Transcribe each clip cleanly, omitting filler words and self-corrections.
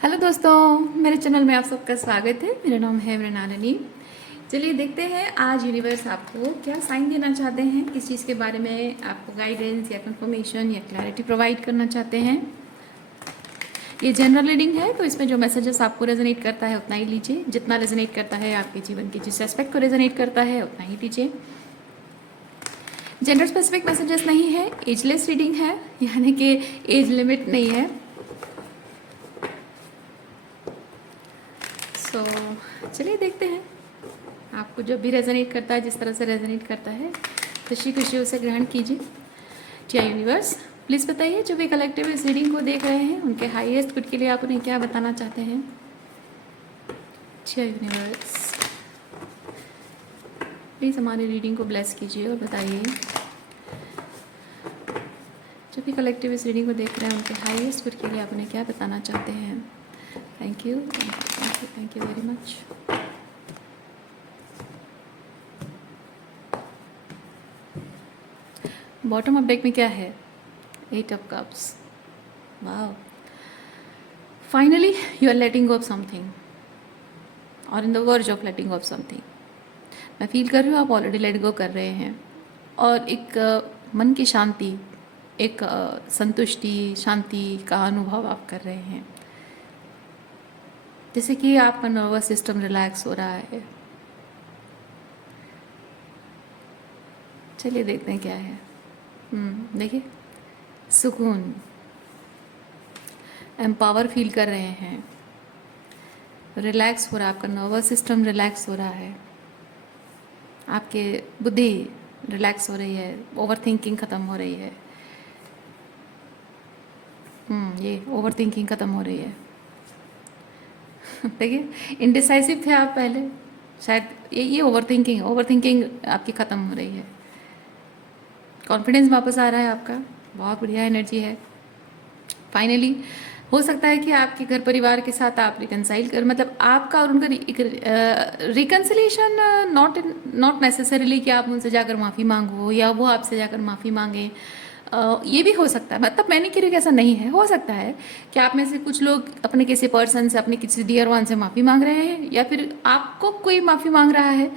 Hello दोस्तों, मेरे channel में आप सबका स्वागत है। मेरा नाम है मृणालिनी। चलिए देखते हैं आज यूनिवर्स आपको क्या साइन देना चाहते हैं, किस चीज़ के बारे में आपको गाइडेंस या कंफर्मेशन या क्लैरिटी प्रोवाइड करना चाहते हैं। ये जनरल रीडिंग है, तो इसमें जो मैसेजेस आपको रेजोनेट करता है उतना ही लीजिए। जितना रेजोनेट करता है आपके जीवन के जिस एस्पेक्ट को रेजोनेट करता है उतना ही लीजिए। जेंडर स्पेसिफिक मैसेजेस नहीं है, एजलेस रीडिंग है, यानी कि एज लिमिट नहीं है। सो चलिए देखते हैं आपको जो भी रेजोनेट करता है, जिस तरह से रेजोनेट करता है, खुशी खुशी उसे ग्रहण कीजिए। क्या यूनिवर्स प्लीज़ बताइए, जो भी कलेक्टिव इस रीडिंग को देख रहे हैं उनके हाईएस्ट गुड के लिए आप उन्हें क्या बताना चाहते हैं। क्या यूनिवर्स प्लीज़ हमारी रीडिंग को ब्लेस कीजिए और बताइए, जो भी कलेक्टिव इस रीडिंग को देख रहे हैं उनके हाईएस्ट गुड के लिए आप उन्हें क्या बताना चाहते हैं। Thank you, thank you, thank you, thank you very much. Bottom of deck में क्या है? 8 ऑफ कप्स। वाह, finally you are letting go of something और in the verge of letting go of something. मैं फील कर रही हूँ आप ऑलरेडी लेट गो कर रहे हैं और एक मन की शांति, एक संतुष्टि, शांति का अनुभव आप कर रहे हैं, जैसे कि आपका नर्वस सिस्टम रिलैक्स हो रहा है। चलिए देखते हैं क्या है। देखिए, सुकून, एम्पावर फील कर रहे हैं, रिलैक्स हो रहा है, आपका नर्वस सिस्टम रिलैक्स हो रहा है, आपके बुद्धि रिलैक्स हो रही है, ओवर थिंकिंग ख़त्म हो रही है। ये ओवर थिंकिंग ख़त्म हो रही है। देखिए, इनडिसाइसिव थे आप पहले, शायद ये ओवर थिंकिंग आपकी ख़त्म हो रही है। कॉन्फिडेंस वापस आ रहा है आपका, बहुत बढ़िया एनर्जी है। फाइनली हो सकता है कि आपके घर परिवार के साथ आप रिकनसाइल कर, मतलब आपका और उनका रिकन्सिलेशन, नॉट नेसेसरीली कि आप उनसे जाकर माफ़ी मांगो या वो आपसे जाकर माफ़ी मांगे। ये भी हो सकता है, मतलब मैंने कह रही हूँ कि ऐसा नहीं है। हो सकता है कि आप में से कुछ लोग अपने किसी पर्सन से, अपने किसी डियर वन से माफ़ी मांग रहे हैं, या फिर आपको कोई माफ़ी मांग रहा है,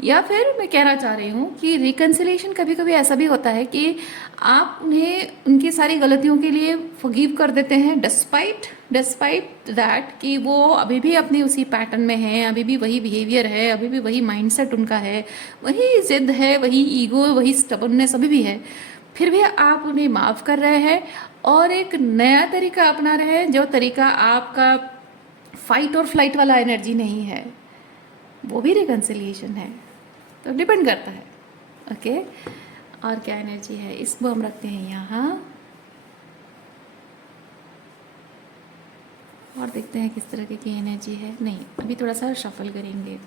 या फिर मैं कहना चाह रही हूँ कि रिकन्सिलेशन कभी कभी ऐसा भी होता है कि आप उन्हें उनकी सारी गलतियों के लिए फॉरगिव कर देते हैं, डिस्पाइट डिस्पाइट दैट कि वो अभी भी अपनी उसी पैटर्न में है, अभी भी वही बिहेवियर है, अभी भी वही माइंडसेट उनका है, वही जिद है, वही ईगो, वही स्टबर्ननेस अभी भी है। फिर भी आप उन्हें माफ़ कर रहे हैं और एक नया तरीका अपना रहे हैं, जो तरीका आपका फाइट और फ्लाइट वाला एनर्जी नहीं है, वो भी रिकन्सिलिएशन है। तो डिपेंड करता है। ओके, और क्या एनर्जी है, इसको हम रखते हैं यहाँ और देखते हैं किस तरह की एनर्जी है। नहीं, अभी थोड़ा सा शफल करेंगे।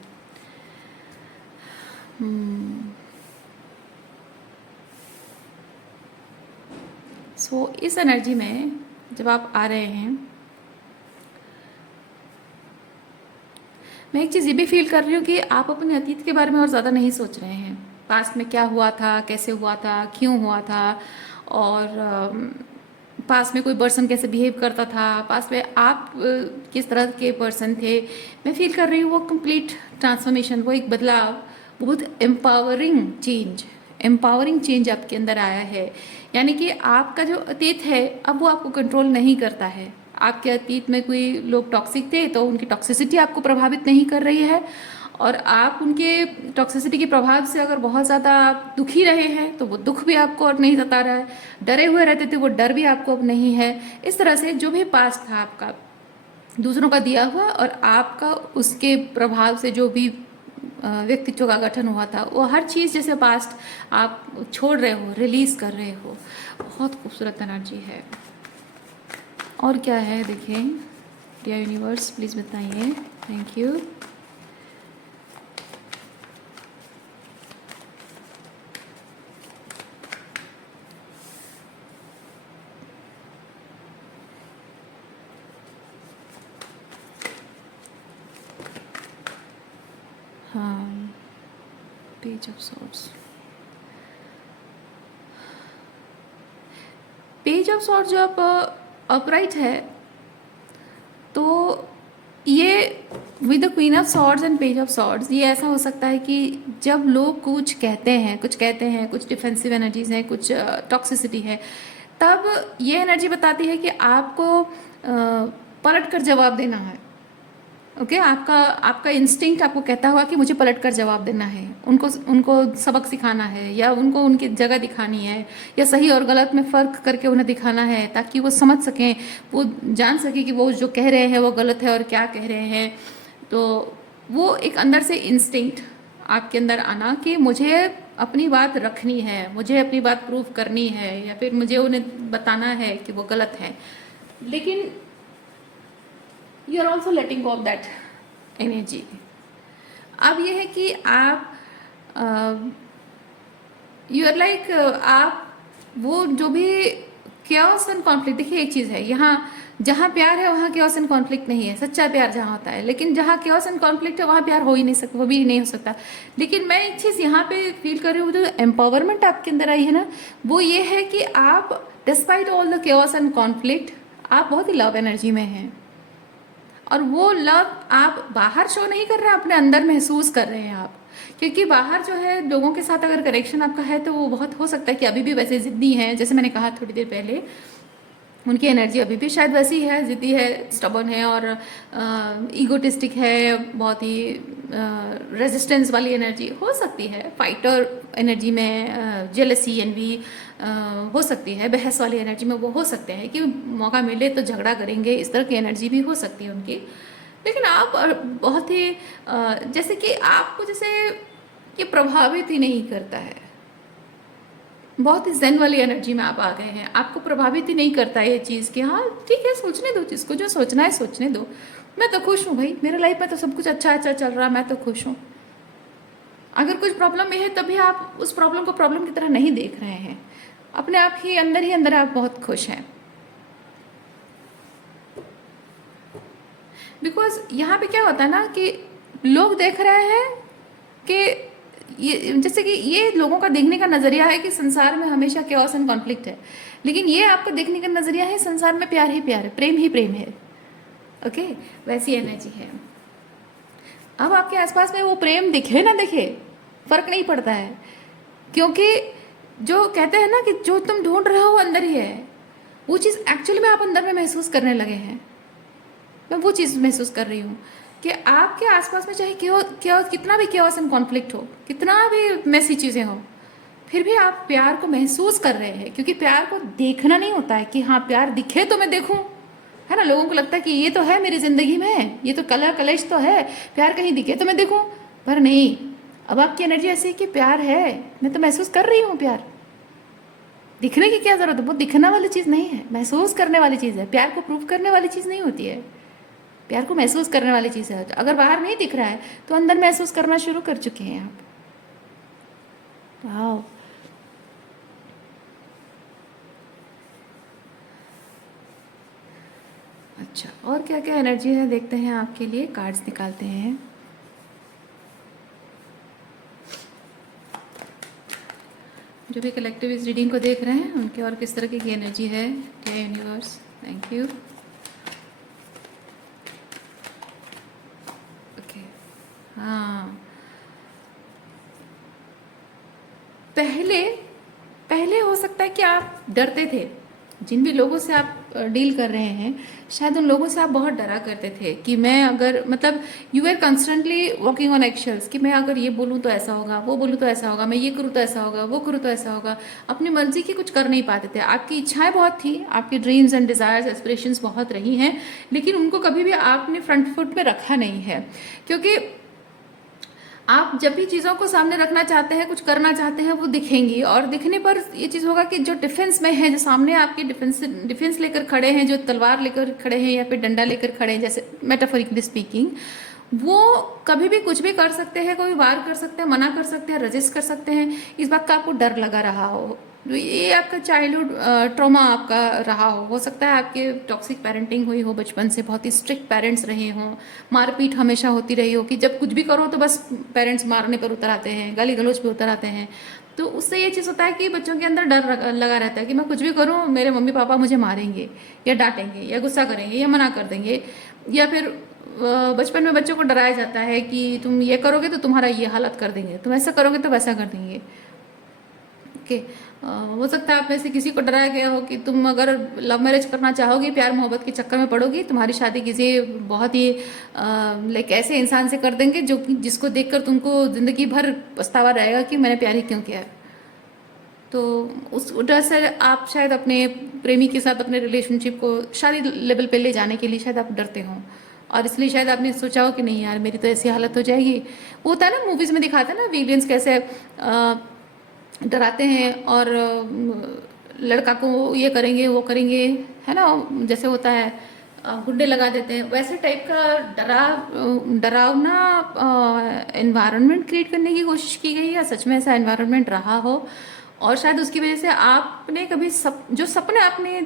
सो इस एनर्जी में जब आप आ रहे हैं, मैं एक चीज़ ये भी फील कर रही हूँ कि आप अपने अतीत के बारे में और ज़्यादा नहीं सोच रहे हैं। पास्ट में क्या हुआ था, कैसे हुआ था, क्यों हुआ था, और पास्ट में कोई पर्सन कैसे बिहेव करता था, पास्ट में आप किस तरह के पर्सन थे। मैं फील कर रही हूँ वो कंप्लीट ट्रांसफॉर्मेशन, वो एक बदलाव, बहुत एम्पावरिंग चेंज आपके अंदर आया है। यानी कि आपका जो अतीत है अब वो आपको कंट्रोल नहीं करता है। आपके अतीत में कोई लोग टॉक्सिक थे तो उनकी टॉक्सिसिटी आपको प्रभावित नहीं कर रही है, और आप उनके टॉक्सिसिटी के प्रभाव से अगर बहुत ज़्यादा आप दुखी रहे हैं तो वो दुख भी आपको अब नहीं सता रहा है। डरे हुए रहते थे, वो डर भी आपको अब नहीं है। इस तरह से जो भी पास्ट था आपका दूसरों का दिया हुआ और आपका उसके प्रभाव से जो भी व्यक्तित्व का गठन हुआ था, वो हर चीज़ जैसे पास्ट आप छोड़ रहे हो, रिलीज़ कर रहे हो। बहुत खूबसूरत एनर्जी है। और क्या है देखिए, डियर यूनिवर्स प्लीज़ बताइए। Thank you. हाँ, page of swords, page of sword जो आप अपराइट है, तो ये with the queen of swords and page of swords, ये ऐसा हो सकता है कि जब लोग कुछ कहते हैं, कुछ डिफेंसिव एनर्जीज हैं, कुछ टॉक्सिसिटी है, तब ये एनर्जी बताती है कि आपको पलट कर जवाब देना है। ओके आपका आपका इंस्टिंक्ट आपको कहता हुआ कि मुझे पलट कर जवाब देना है, उनको उनको सबक सिखाना है, या उनको उनकी जगह दिखानी है, या सही और गलत में फ़र्क करके उन्हें दिखाना है, ताकि वो समझ सकें, वो जान सके कि वो जो कह रहे हैं वो गलत है और क्या कह रहे हैं। तो वो एक अंदर से इंस्टिंक्ट आपके अंदर आना कि मुझे अपनी बात रखनी है, मुझे अपनी बात प्रूव करनी है, या फिर मुझे उन्हें बताना है कि वो गलत है। लेकिन you are also letting go of that energy. अब यह है कि आप यू आर लाइक आप वो जो भी chaos एंड कॉन्फ्लिक्ट, देखिए एक चीज़ है, यहाँ जहाँ प्यार है वहाँ chaos एंड कॉन्फ्लिक्ट नहीं है, सच्चा प्यार जहाँ होता है। लेकिन जहाँ chaos एंड कॉन्फ्लिक्ट है वहाँ प्यार हो ही नहीं सकता, वो भी नहीं हो सकता। लेकिन मैं एक चीज़ यहाँ पे फील कर रही हूँ, जो एम्पावरमेंट आपके अंदर आई है ना, वो ये है कि आप despite all the chaos and conflict, आप बहुत ही लव एनर्जी में हैं। और वो लव आप बाहर शो नहीं कर रहे हैं, अपने अंदर महसूस कर रहे हैं आप। क्योंकि बाहर जो है लोगों के साथ अगर कनेक्शन आपका है तो वो बहुत हो सकता है कि अभी भी वैसे ज़िद्दी हैं, जैसे मैंने कहा थोड़ी देर पहले, उनकी एनर्जी अभी भी शायद वैसी है, ज़िद्दी है, स्टबर्न है, और ईगोटिस्टिक है, बहुत ही रेजिस्टेंस वाली एनर्जी हो सकती है, फाइटर एनर्जी में जेलसी एनवी हो सकती है, बहस वाली एनर्जी में वो हो सकते हैं कि मौका मिले तो झगड़ा करेंगे, इस तरह की एनर्जी भी हो सकती है उनकी। लेकिन आप बहुत ही जैसे कि आपको जैसे ये प्रभावित ही नहीं करता है, बहुत ही ज़ेन वाली एनर्जी में आप आ गए हैं, आपको प्रभावित ही नहीं करता ये चीज़ कि हाँ ठीक है, सोचने दो चीज़ को, जो सोचना है सोचने दो, मैं तो खुश हूँ भाई, मेरे लाइफ में तो सब कुछ अच्छा अच्छा चल रहा है, मैं तो खुश हूँ। अगर कुछ प्रॉब्लम में है तभी आप उस प्रॉब्लम को प्रॉब्लम की तरह नहीं देख रहे हैं, अपने आप ही अंदर आप बहुत खुश हैं। बिकॉज यहाँ पे क्या होता है ना कि लोग देख रहे हैं कि ये जैसे कि ये लोगों का देखने का नज़रिया है कि संसार में हमेशा chaos एंड कॉन्फ्लिक्ट है, लेकिन ये आपका देखने का नज़रिया है संसार में प्यार ही प्यार है, प्रेम ही प्रेम है। ओके वैसी एनर्जी है। अब आपके आसपास में वो प्रेम दिखे ना दिखे, फर्क नहीं पड़ता है, क्योंकि जो कहते हैं ना कि जो तुम ढूंढ रहे हो अंदर ही है, वो चीज़ एक्चुअली में आप अंदर में महसूस करने लगे हैं। मैं वो चीज़ महसूस कर रही हूँ कि आपके आसपास में चाहे कितना भी chaos एंड कॉन्फ्लिक्ट हो, कितना भी मैसी चीज़ें हो, फिर भी आप प्यार को महसूस कर रहे हैं। क्योंकि प्यार को देखना नहीं होता है कि हाँ प्यार दिखे तो मैं देखूँ, है ना। लोगों को लगता है कि ये तो है मेरी ज़िंदगी में, ये तो कला कलेश तो है, प्यार कहीं दिखे तो मैं देखूँ, पर नहीं। अब आपकी एनर्जी ऐसी है कि प्यार है, मैं तो महसूस कर रही हूँ प्यार, दिखने की क्या ज़रूरत है, वो दिखने वाली चीज़ नहीं है, महसूस करने वाली चीज़ है। प्यार को प्रूव करने वाली चीज़ नहीं होती है, प्यार को महसूस करने वाली चीज़ है। अगर बाहर नहीं दिख रहा है तो अंदर महसूस करना शुरू कर चुके हैं आप। वाह, अच्छा और क्या क्या एनर्जी है देखते हैं आपके लिए, कार्ड्स निकालते हैं। जो भी कलेक्टिव इस रीडिंग को देख रहे हैं उनके और किस तरह की एनर्जी है। Dear universe, thank you. Okay हाँ, पहले हो सकता है कि आप डरते थे, जिन भी लोगों से आप डील कर रहे हैं शायद उन लोगों से आप बहुत डरा करते थे कि मैं अगर मतलब you are constantly walking on eggshells, कि मैं अगर ये बोलूँ तो ऐसा होगा, वो बोलूँ तो ऐसा होगा, मैं ये करूँ तो ऐसा होगा, वो करूँ तो ऐसा होगा। अपनी मर्जी की कुछ कर नहीं पाते थे। आपकी इच्छाएं बहुत थी, आपकी ड्रीम्स एंड डिज़ायर्स एस्पिरेशंस बहुत रही हैं, लेकिन उनको कभी भी आपने फ्रंट फुट पे रखा नहीं है। क्योंकि आप जब भी चीज़ों को सामने रखना चाहते हैं, कुछ करना चाहते हैं, वो दिखेंगी, और दिखने पर ये चीज़ होगा कि जो डिफेंस में है, जो सामने आपके डिफेंस लेकर खड़े हैं, जो तलवार लेकर खड़े हैं या फिर डंडा लेकर खड़े हैं, जैसे मेटाफोरिकली स्पीकिंग, वो कभी भी कुछ भी कर सकते हैं, कोई वार कर सकते हैं, मना कर सकते हैं, रजिस्ट कर सकते हैं। इस बात का आपको डर लगा रहा हो, ये आपका चाइल्डहुड ट्रॉमा आपका रहा हो सकता है आपके टॉक्सिक पेरेंटिंग हुई हो, बचपन से बहुत ही स्ट्रिक्ट पेरेंट्स रहे हों, मारपीट हमेशा होती रही हो कि जब कुछ भी करो तो बस पेरेंट्स मारने पर उतर आते हैं, गाली गलौज पे उतर आते हैं। तो उससे ये चीज़ होता है कि बच्चों के अंदर डर लगा रहता है कि मैं कुछ भी करूँ मेरे मम्मी पापा मुझे मारेंगे या डांटेंगे या गुस्सा करेंगे या मना कर देंगे। या फिर बचपन में बच्चों को डराया जाता है कि तुम ये करोगे तो तुम्हारा ये हालत कर देंगे, तुम ऐसा करोगे तो वैसा कर देंगे। ओके, हो सकता है आप में से किसी को डराया गया हो कि तुम अगर लव मैरिज करना चाहोगी, प्यार मोहब्बत के चक्कर में पड़ोगी, तुम्हारी शादी किसी बहुत ही लाइक ऐसे इंसान से कर देंगे जो जिसको देखकर तुमको जिंदगी भर पछतावा रहेगा कि मैंने प्यार ही क्यों किया है। तो उस डर से आप शायद अपने प्रेमी के साथ अपने रिलेशनशिप को शादी लेवल पे ले जाने के लिए शायद आप डरते हो, और इसलिए शायद आपने सोचा हो कि नहीं यार मेरी तो ऐसी हालत हो जाएगी। वो होता है ना मूवीज में दिखाते हैं ना विलियंस कैसे डराते हैं और लड़का को ये करेंगे वो करेंगे, है ना, जैसे होता है गुंडे लगा देते हैं, वैसे टाइप का डरावना एनवायरनमेंट क्रिएट करने की कोशिश की गई, या सच में ऐसा एनवायरनमेंट रहा हो। और शायद उसकी वजह से आपने कभी जो सपने आपने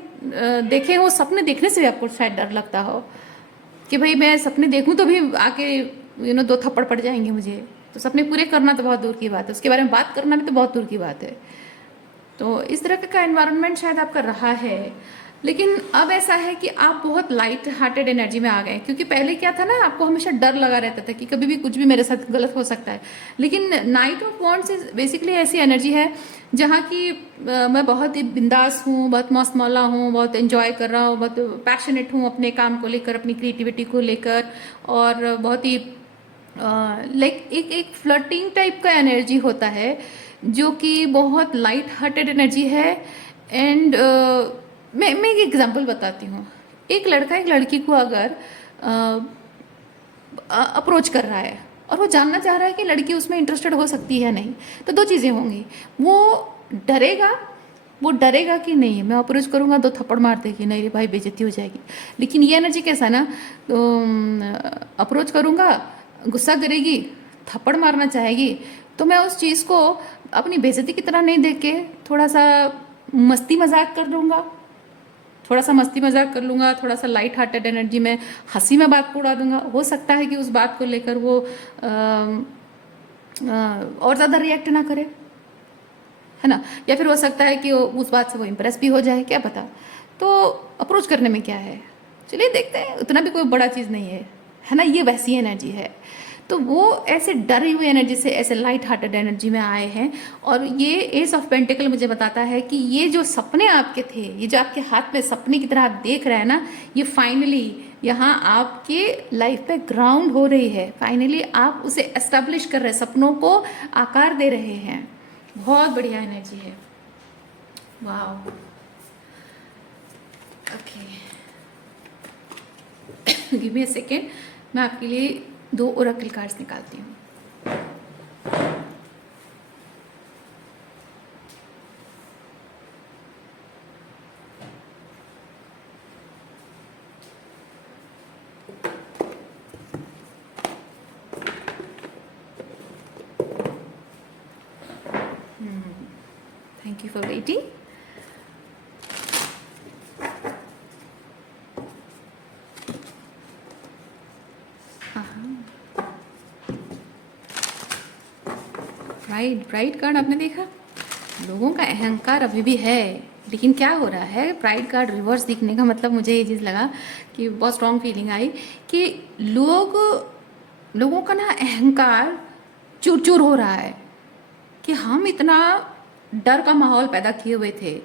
देखे हो, सपने देखने से भी आपको शायद डर लगता हो कि भाई मैं सपने देखूं तो भी आके दो थप्पड़ पड़ जाएंगे मुझे। तो सपने पूरे करना तो बहुत दूर की बात है, उसके बारे में बात करना भी तो बहुत दूर की बात है। तो इस तरह का एनवायरनमेंट शायद आपका रहा है। लेकिन अब ऐसा है कि आप बहुत लाइट हार्टेड एनर्जी में आ गए, क्योंकि पहले क्या था ना, आपको हमेशा डर लगा रहता था कि कभी भी कुछ भी मेरे साथ गलत हो सकता है। लेकिन नाइट ऑफ वॉन्ड्स बेसिकली ऐसी एनर्जी है जहाँ की मैं बहुत ही बिंदास हूँ, बहुत मस्त मौला हूँ, बहुत एंजॉय कर रहा हूँ, बहुत पैशनेट हूँ अपने काम को लेकर, अपनी क्रिएटिविटी को लेकर, और बहुत ही लाइक एक फ्लर्टिंग टाइप का एनर्जी होता है जो कि बहुत लाइट हार्टेड एनर्जी है। एंड मैं एक एग्जांपल बताती हूँ। एक लड़का एक लड़की को अगर अप्रोच कर रहा है और वो जानना चाह रहा है कि लड़की उसमें इंटरेस्टेड हो सकती है या नहीं, तो दो चीज़ें होंगी। वो डरेगा कि नहीं मैं अप्रोच करूँगा दो थप्पड़ मार देगी, नहीं रे भाई बेइज्जती हो जाएगी। लेकिन ये एनर्जी कैसा ना, तो अप्रोच करूँगा, गुस्सा करेगी, थप्पड़ मारना चाहेगी, तो मैं उस चीज़ को अपनी बेइज्जती की तरह नहीं देख के थोड़ा सा मस्ती मजाक कर लूँगा, थोड़ा सा लाइट हार्टेड एनर्जी में हंसी में बात को उड़ा दूंगा। हो सकता है कि उस बात को लेकर वो और ज़्यादा रिएक्ट ना करे, है ना, या फिर हो सकता है कि उस बात से वो इम्प्रेस भी हो जाए, क्या पता। तो अप्रोच करने में क्या है, चलिए देखते हैं, उतना भी कोई बड़ा चीज़ नहीं है ना। ये वैसी एनर्जी है। तो वो ऐसे डरी हुई एनर्जी से ऐसे लाइट हार्टेड एनर्जी में आए हैं। और ये एस ऑफ पेंटिकल मुझे बताता है कि ये जो सपने आपके थे, ये जो आपके हाथ में सपने की तरह आप देख रहे हैं ना, ये फाइनली यहाँ आपके लाइफ पे ग्राउंड हो रही है। फाइनली आप उसे एस्टेब्लिश कर रहे हैं, सपनों को आकार दे रहे हैं। बहुत बढ़िया एनर्जी है। वाह, okay, give me a second, मैं आपके लिए 2 ओरेकल कार्ड्स निकालती हूँ। Thank you for waiting. Pride card आपने देखा, लोगों का अहंकार अभी भी है। लेकिन क्या हो रहा है, प्राइड कार्ड रिवर्स दिखने का मतलब मुझे ये चीज़ लगा कि बहुत स्ट्रॉन्ग फीलिंग आई कि लोगों का ना अहंकार चूर चूर हो रहा है कि हम इतना डर का माहौल पैदा किए हुए थे,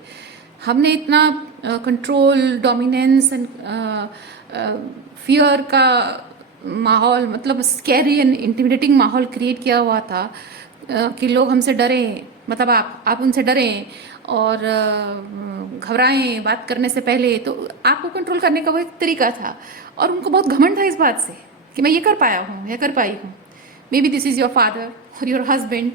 हमने इतना कंट्रोल, डोमिनेंस एंड फियर का माहौल, मतलब स्कैरी एंड इंटिमिडेटिंग माहौल क्रिएट किया हुआ था कि लोग हमसे डरें, मतलब आप उनसे डरें और घबराएं बात करने से पहले। तो आपको कंट्रोल करने का वो एक तरीका था, और उनको बहुत घमंड था इस बात से कि मैं ये कर पाया हूँ, या कर पाई हूँ। Maybe this is your father और योर हस्बैंड,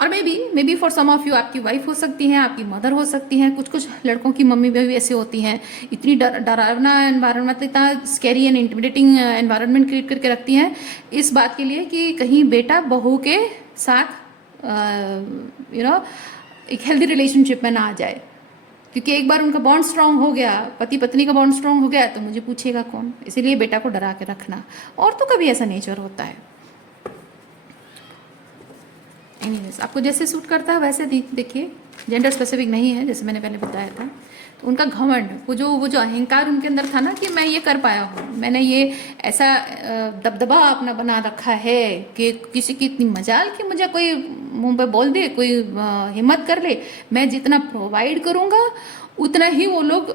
और maybe for some of you आपकी वाइफ हो सकती हैं, आपकी मदर हो सकती हैं, कुछ लड़कों की मम्मी भी ऐसे होती हैं। इतनी डरावना एनवायरनमेंट, इतना scary and intimidating environment create करके रखती हैं इस बात के लिए कि कहीं बेटा बहू के साथ एक हेल्दी रिलेशनशिप में ना आ जाए। क्योंकि एक बार उनका बॉन्ड स्ट्रांग हो गया, पति पत्नी का बॉन्ड स्ट्रांग हो गया, तो मुझे पूछेगा कौन। इसीलिए बेटा को डरा के रखना, और तो कभी ऐसा नेचर होता है। एनीवेज, आपको जैसे सूट करता है वैसे देखिए, जेंडर स्पेसिफिक नहीं है, जैसे मैंने पहले बताया था। तो उनका घमंड, वो जो अहंकार उनके अंदर था ना कि मैं ये कर पाया हूँ, मैंने ये ऐसा दबदबा अपना बना रखा है कि किसी की इतनी मजाल कि मुझे कोई मुंह पे बोल दे, कोई हिम्मत कर ले, मैं जितना प्रोवाइड करूँगा उतना ही वो लोग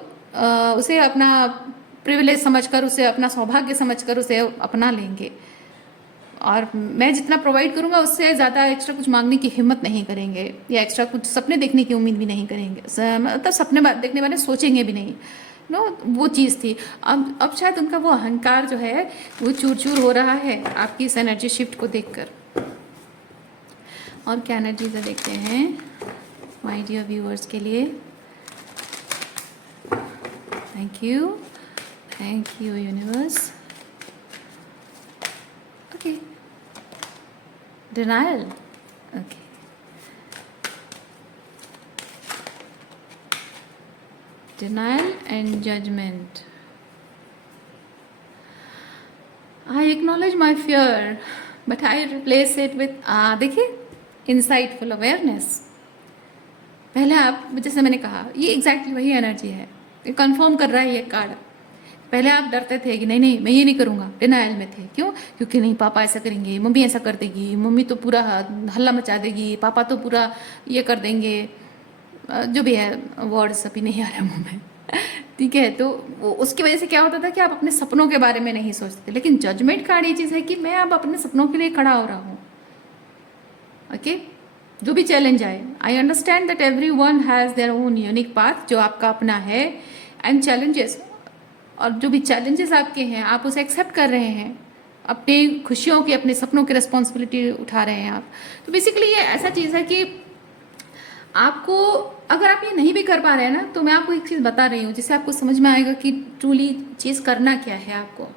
उसे अपना प्रिविलेज समझकर, उसे अपना सौभाग्य समझकर उसे अपना लेंगे, और मैं जितना प्रोवाइड करूँगा उससे ज़्यादा एक्स्ट्रा कुछ मांगने की हिम्मत नहीं करेंगे, या एक्स्ट्रा कुछ सपने देखने की उम्मीद भी नहीं करेंगे, मतलब सपने देखने वाले सोचेंगे भी नहीं। नो, वो चीज़ थी। अब शायद उनका वो अहंकार जो है वो चूर चूर हो रहा है आपकी इस एनर्जी शिफ्ट को देखकर। और क्या एनर्जीज देखते हैं माय डियर व्यूअर्स के लिए। Thank you universe. Okay, denial. Okay. Denial and judgment. I acknowledge my fear, but I replace it with देखिए insightful awareness. पहले आप, जैसे मैंने कहा, ये एग्जैक्टली वही एनर्जी है, ये कंफर्म कर रहा है ये कार्ड। पहले आप डरते थे कि नहीं नहीं मैं ये नहीं करूँगा, डिनाइल में थे। क्यों? क्योंकि नहीं पापा ऐसा करेंगे, मम्मी ऐसा कर देगी, मम्मी तो पूरा हल्ला मचा देगी, पापा तो पूरा ये कर देंगे, जो भी है वर्ड्स अभी नहीं आ रहे मुंह में ठीक है। तो उसकी वजह से क्या होता था कि आप अपने सपनों के बारे में नहीं सोचते। लेकिन जजमेंट कार्ड ये चीज़ है कि मैं अब अपने सपनों के लिए खड़ा हो रहा हूँ। ओके, जो भी चैलेंज आए, I understand that every one has their own unique path, जो आपका अपना है, एंड चैलेंजेस, और जो भी चैलेंजेस आपके हैं आप उसे एक्सेप्ट कर रहे हैं, अपनी खुशियों की, अपने सपनों की रिस्पॉन्सिबिलिटी उठा रहे हैं आप। तो बेसिकली ये ऐसा चीज़ है कि आपको, अगर आप ये नहीं भी कर पा रहे हैं ना, तो मैं आपको एक चीज़ बता रही हूँ जिससे आपको समझ में आएगा कि ट्रूली चीज़ करना क्या है आपको।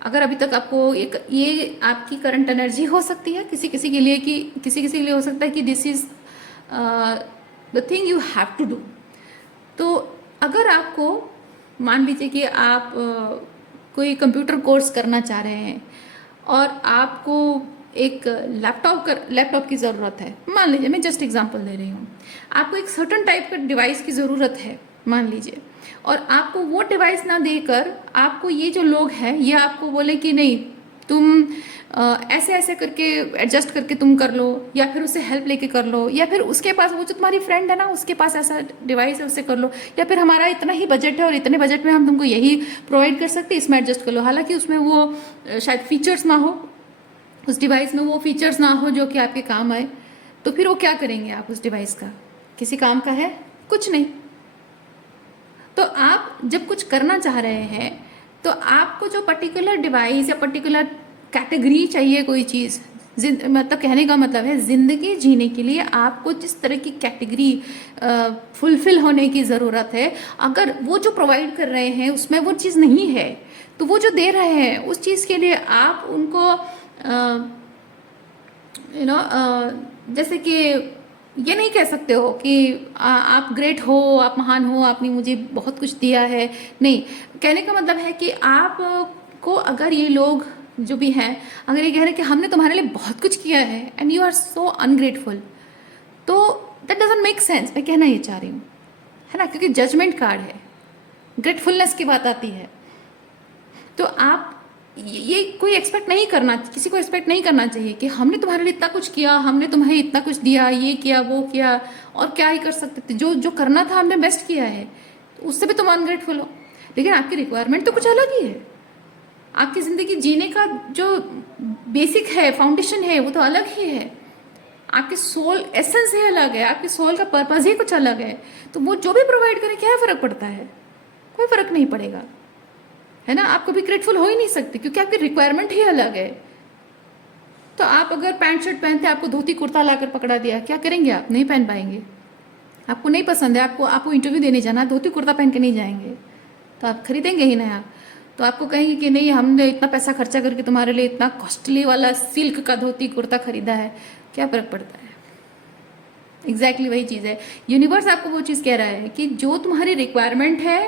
अगर अभी तक आपको ये आपकी करंट एनर्जी हो सकती है किसी किसी के लिए, कि किसी किसी के लिए हो सकता है कि this is the thing you have to do. तो अगर आपको, मान लीजिए कि आप कोई कंप्यूटर कोर्स करना चाह रहे हैं और आपको एक लैपटॉप की ज़रूरत है, मान लीजिए, मैं जस्ट एग्जांपल दे रही हूँ, आपको एक सर्टन टाइप का डिवाइस की ज़रूरत है मान लीजिए, और आपको वो डिवाइस ना देकर आपको ये जो लोग हैं ये आपको बोले कि नहीं तुम ऐसे ऐसे करके एडजस्ट करके तुम कर लो, या फिर उससे हेल्प लेके कर लो, या फिर उसके पास, वो जो तुम्हारी फ्रेंड है ना उसके पास ऐसा डिवाइस है उससे कर लो, या फिर हमारा इतना ही बजट है और इतने बजट में हम तुमको यही प्रोवाइड कर सकते हैं, इसमें एडजस्ट कर लो। हालांकि उसमें वो शायद फीचर्स ना हो, उस डिवाइस में वो फीचर्स ना हो जो कि आपके काम आए, तो फिर वो क्या करेंगे आप उस डिवाइस का? किसी काम का है? कुछ नहीं। तो आप जब कुछ करना चाह रहे हैं तो आपको जो पर्टिकुलर डिवाइस या पर्टिकुलर कैटेगरी चाहिए, कोई चीज़, मतलब कहने का मतलब है ज़िंदगी जीने के लिए आपको जिस तरह की कैटेगरी फुलफिल होने की ज़रूरत है, अगर वो जो प्रोवाइड कर रहे हैं उसमें वो चीज़ नहीं है, तो वो जो दे रहे हैं उस चीज़ के लिए आप उनको जैसे कि ये नहीं कह सकते हो कि आप ग्रेट हो, आप महान हो, आपने मुझे बहुत कुछ दिया है। नहीं, कहने का मतलब है कि आपको, अगर ये लोग जो भी हैं, अगर ये कह रहे हैं कि हमने तुम्हारे लिए बहुत कुछ किया है and you are so ungrateful, तो दैट डजंट मेक सेंस। मैं कहना ये चाह रही हूँ, है ना, क्योंकि जजमेंट कार्ड है, ग्रेटफुलनेस की बात आती है। तो आप ये कोई एक्सपेक्ट नहीं करना, किसी को एक्सपेक्ट नहीं करना चाहिए कि हमने तुम्हारे लिए इतना कुछ किया, हमने तुम्हें इतना कुछ दिया, ये किया वो किया, और क्या ही कर सकते थे, जो जो करना था हमने बेस्ट किया है, तो उससे भी तुम अनग्रेटफुल हो। लेकिन आपकी रिक्वायरमेंट तो कुछ अलग ही है, आपकी ज़िंदगी जीने का जो बेसिक है, फाउंडेशन है, वो तो अलग ही है, आपके सोल एसेंस ही अलग है, आपके सोल का पर्पज़ ही कुछ अलग है। तो वो जो भी प्रोवाइड करें, क्या फ़र्क पड़ता है? कोई फ़र्क नहीं पड़ेगा, है ना। आप कभी ग्रेटफुल हो ही नहीं सकते क्योंकि आपकी रिक्वायरमेंट ही अलग है। तो आप अगर पैंट शर्ट पहनते, आपको धोती कुर्ता लाकर पकड़ा दिया, क्या करेंगे आप? नहीं पहन पाएंगे। आपको नहीं पसंद है, आपको इंटरव्यू देने जाना, धोती कुर्ता पहन के नहीं जाएंगे, तो आप खरीदेंगे ही नया। तो आपको कहेंगे कि नहीं, हमने इतना पैसा खर्चा करके तुम्हारे लिए इतना कॉस्टली वाला सिल्क का धोती कुर्ता खरीदा है, क्या फ़र्क पड़ता है? एग्जैक्टली वही चीज़ है। यूनिवर्स आपको वो चीज़ कह रहा है कि जो तुम्हारी रिक्वायरमेंट है,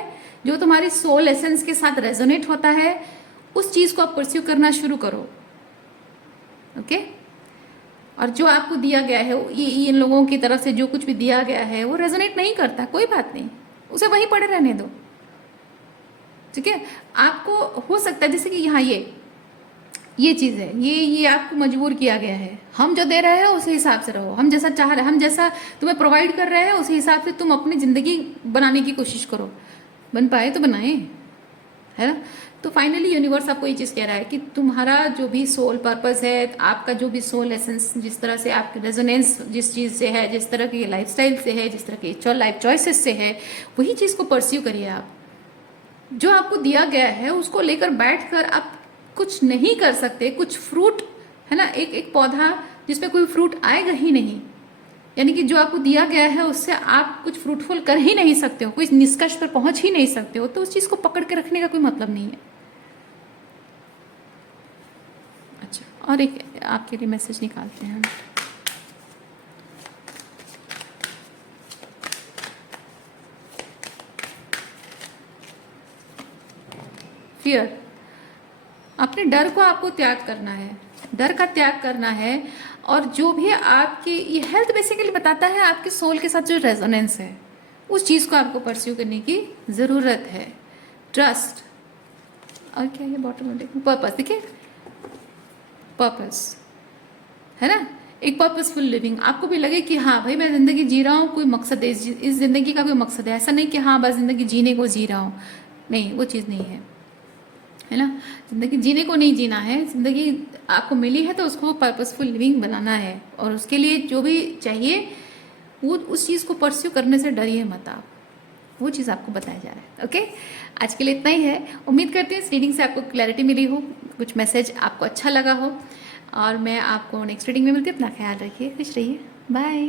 जो तुम्हारी सोल एसेंस के साथ रेजोनेट होता है, उस चीज़ को आप परस्यू करना शुरू करो। ओके? और जो आपको दिया गया है, ये इन लोगों की तरफ से जो कुछ भी दिया गया है वो रेजोनेट नहीं करता, कोई बात नहीं, उसे वहीं पड़े रहने दो, ठीक है। आपको हो सकता है जैसे कि यहाँ ये चीज़ है, ये आपको मजबूर किया गया है। हम जो दे रहे हैं उसी हिसाब से रहो, हम जैसा चाह रहे, हम जैसा तुम्हें प्रोवाइड कर रहे हैं उसी हिसाब से तुम अपनी ज़िंदगी बनाने की कोशिश करो। बन पाए तो बनाए, है ना। तो फाइनली यूनिवर्स आपको ये चीज़ कह रहा है कि तुम्हारा जो भी सोल पर्पस है, आपका जो भी सोल एसेंस, जिस तरह से आपकी रेजोनेंस जिस चीज़ से है, जिस तरह की लाइफस्टाइल से है, जिस तरह की लाइफ चॉइसेस से है, वही चीज़ को परस्यू करिए आप। जो आपको दिया गया है उसको लेकर बैठकर आप कुछ नहीं कर सकते। कुछ फ्रूट है ना, एक पौधा जिसमें कोई फ्रूट आएगा ही नहीं, यानी कि जो आपको दिया गया है उससे आप कुछ फ्रूटफुल कर ही नहीं सकते हो, कोई निष्कर्ष पर पहुंच ही नहीं सकते हो, तो उस चीज़ को पकड़ के रखने का कोई मतलब नहीं है। अच्छा, और एक आपके लिए मैसेज निकालते हैं। फियर, अपने डर को आपको त्याग करना है, डर का त्याग करना है। और जो भी आपकी ये हेल्थ बेसिकली बताता है आपके सोल के साथ जो रेजोनेंस है, उस चीज़ को आपको परस्यू करने की ज़रूरत है। ट्रस्ट, और क्या ये बॉटम में देखो, पर्पस, देखिए पर्पस है ना, एक पर्पसफुल लिविंग। आपको भी लगे कि हाँ भाई मैं ज़िंदगी जी रहा हूँ, कोई मकसद है, इस ज़िंदगी का कोई मकसद है। ऐसा नहीं कि हाँ बस ज़िंदगी जीने को जी रहा हूँ, नहीं, वो चीज़ नहीं है ना। ज़िंदगी जीने को नहीं जीना है, ज़िंदगी आपको मिली है तो उसको पर्पसफुल लिविंग बनाना है, और उसके लिए जो भी चाहिए वो उस चीज़ को परस्यू करने से डरिए मत आप, वो चीज़ आपको बताया जा रहा है। ओके, आज के लिए इतना ही है। उम्मीद करती हूँ इस रीडिंग से आपको क्लैरिटी मिली हो, कुछ मैसेज आपको अच्छा लगा हो, और मैं आपको नेक्स्ट रीडिंग में मिलती हूँ। अपना ख्याल रखिए, खुश रहिए, बाय।